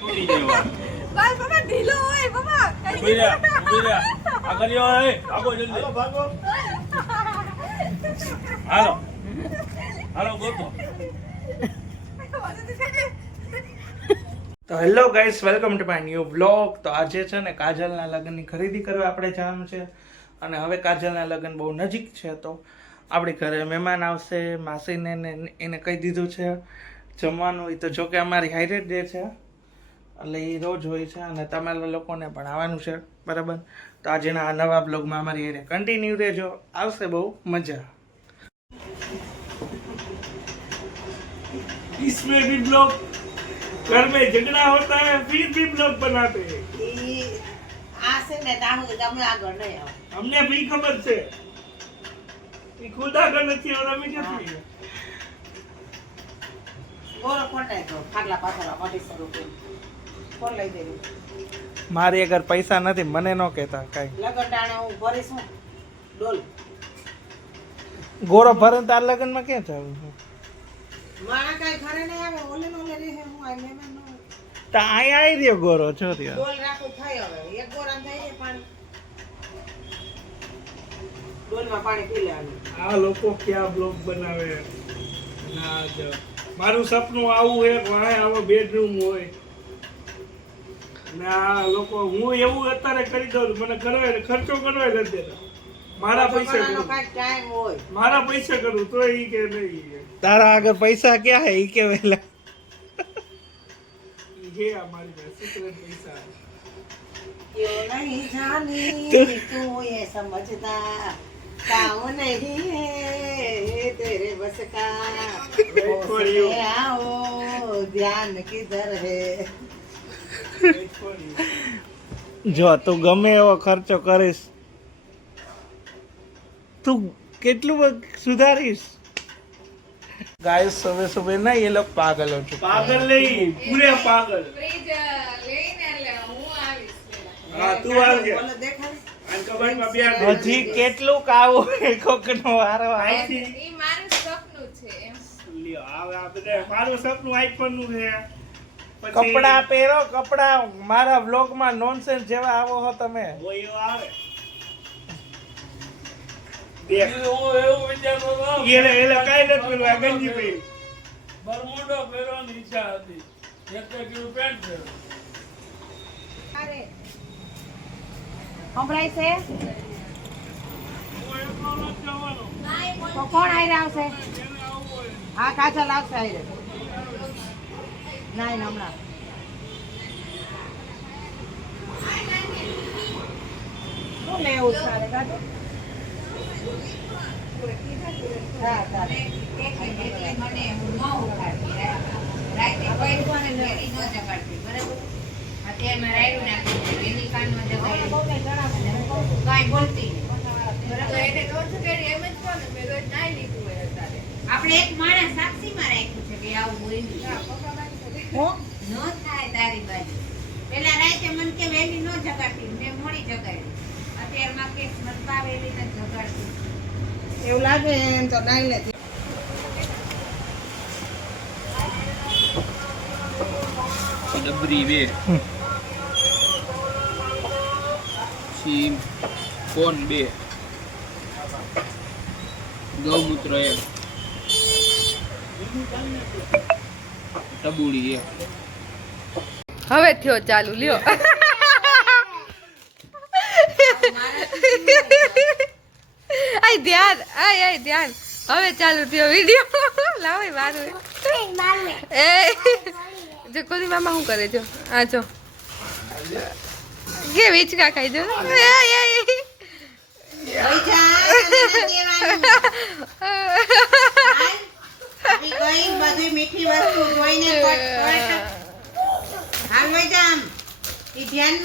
તૂટી જવા. બસ બાબા ઢીલો હોય બાબા. ઉભી રહે. આ કર્યો હે. આગો જલ્દી. હાલો. હાલો ગોતો. તો hello guys, welcome to my new vlog. તો આજે છે ને કાજલના લગ્નની ખરીદી કરવા આપણે જવાનું છે અને હવે કાજલના લગ્ન બહુ નજીક છે, તો આપણી ઘરે મહેમાન આવશે. માસીને એને કહી દીધું છે જમવાનું. એ તો જોકે અમારી હાઈરેટ ડે છે એટલે એ રોજ હોય છે અને તમારા લોકોને પણ આવવાનું છે, બરાબર. તો આજના આ નવા બ્લોગમાં અમારી હારે કન્ટિન્યુ રહેજો, આવશે બહુ મજા. इसमें भी ब्लॉग घर में झगड़ा होता है फिर भी ब्लॉग बनाते हैं. हमने भी खबर છે એ ખુદ આગળ નથી और અમે ક્યાંથી મારી અગર પૈસા નથી મને ન કહેતા કઈ. ગોરો ભરે તાર લગન માં ક્યાં જવું? તો અહીંયા આવી રહ્યો ગોરો છો આ લોકો ક્યાં બ્લોગ બનાવે. મારું સપનું આવું હે, આવો બેડરૂમ હોય ને આ લોકો હું એવું અત્યારે કરી દઉં. મને કરવાય ખર્ચો કરવાય નથી દેતા. મારા પૈસા કરું તો ઈ કે નહીં. તારા આગળ પૈસા ક્યાં હે ઈ કે વેલા ये हमारी सिक्रेट पैसा क्यों नहीं जानी तू ये समझता काम नहीं है तेरे बस का आओ ध्यान किधर है. જો તું ગમે એવો ખર્ચો કરીશ, તું કેટલું સુધારીશ. गाइस सुबह सुबह ना ये लोग पागल हो चुके. पागल नहीं, पूरे पागल. તું આવજે. હજી કેટલું કાવું કોકનો વારો આઈ. ઈ મારું સપનું છે એમ. લ્યો આ બધા મારું સપનું આઈફોન નું છે. કપડા પહેરો, કપડા મારા વ્લોગ માં નોનસેન્સ જેવા આવો હો તમે. ઓયો આવે એવું વિચારતો હતો. એલે કાઈ નથી પેલું આ ગંજી ભાઈ બરમુડો પહેરવાની ઈચ્છા હતી. એક કિલો પેન્ટ છે. અરે સંભળાય છે તો કોણ આઈ આવશે? હા કાજલ આવશે આઈ ના હમણાં શું લેવું સારે કાજલ? આપણે એક માણસ સાક્ષીમાં રાખ્યું છે કે આવું બોલી ન થાય તારી બાજુ. પેલા રાતે મન કે વેલી ન જગાડતી, મેં મોડી જગાડી. અત્યારમાં કે મતપા વેલી ન જગાડતી. એવું લાગે એમ તો ડાઈ લે. ડબરી બે સીમ કોન બે ગૌમૂત્ર એક ટબુડી એક. હવે થયો ચાલુ લ્યો. આય ધ્યાન, આય ધ્યાન. હવે ચાલુ થયો વિડિયો. લાવો મારું એ જો કોની મામા શું કરે છો? આ જો કે વિચકા ખાઈ જો. બધી મીઠી વસ્તુ જોઈને હાલ વઈ જામ ઈ ધ્યાન.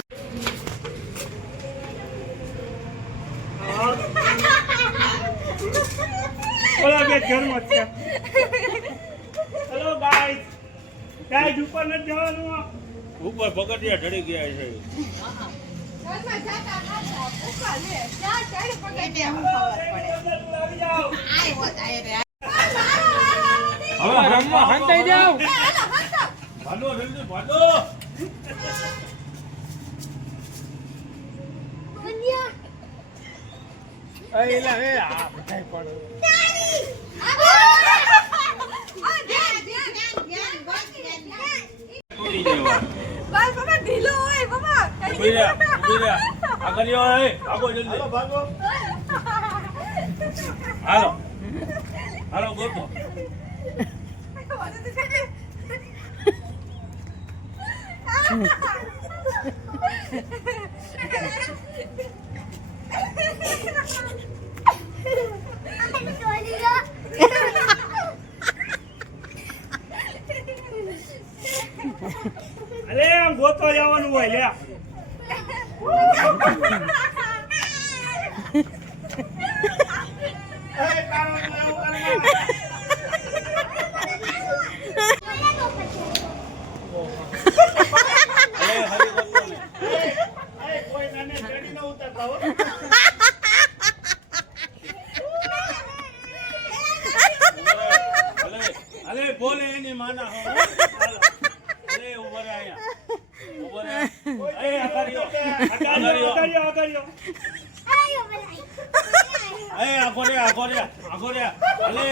ઓલા બે ઘરમાં છે. હેલો ગાઈસ, ગાઈસ ઉપર ન જવાનું. ઉપર પગથિયા ઢળી ગયા છે. હવે રમવા હંતાઈ જાવ. ભાડો જલ્દી ભાડો. એલા એ આ બધાય પડો ઉડી જેવા બસ પપ્પા ઢીલો હોય પપ્પા ઉભી રહ્યા આગળ આવો એ આગો જલ્દી હાલો ભાગો હાલો ગોતો અલે આમ ગોતો જવાનું હોય લે અલે બોલે એની માના હો અલે ઉભો રહે આગાડ્યો એ આગો રે અલે